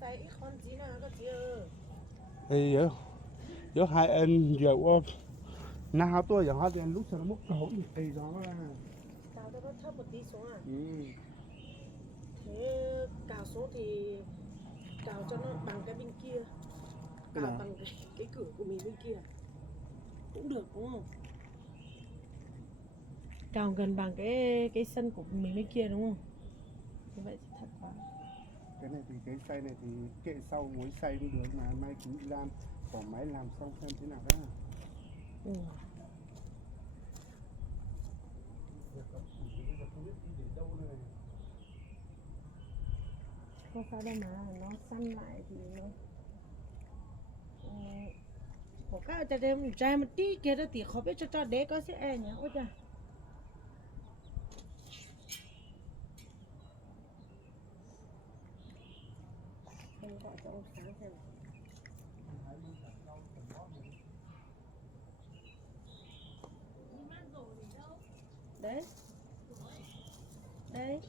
xài ít con gì nào có gì ơ. Thì giờ hai anh giờ qua nào tôi giờ họ tiền lúc sau nó mất cổ thì đó là Cào cho nó thấp một tí xuống à. ừ. Thế cào xuống thì cào cho nó bằng cái bên kia. Cái Cào nào? bằng cái cửa của mình bên kia. Cũng được đúng không? Cào gần bằng cái sân của mình bên kia đúng không? Như vậy thì thật quá. Cái này thì cái xay này thì kệ sau mối xay cũng được mà mai cứ làm bỏ máy làm xong xem thế nào đó. Ừ. Không sao đâu mà nó săn lại thì nó có cái cho đem trái một tí kia đó thì không biết cho để có sẽ e nhá ôi trời em gọi cho ông sáng xem đấy đấy